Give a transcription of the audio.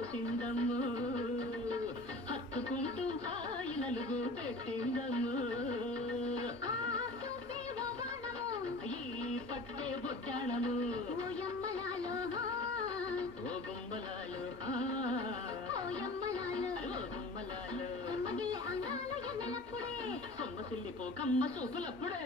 పోసిందమ్ము హత్తుకుంటూ హాయి నలుగు పెట్టిందమ్ము ఈ పట్టే బొట్టాణము ఓ యమ్మలాలో ఓ గుమ్మలాలో ఓ యమ్మలాలో ఓ గుమ్మలాలో మగిలి అంగాల ఎన్నెలప్పుడే సొమ్మసిల్లిపో కమ్మ సూపులప్పుడే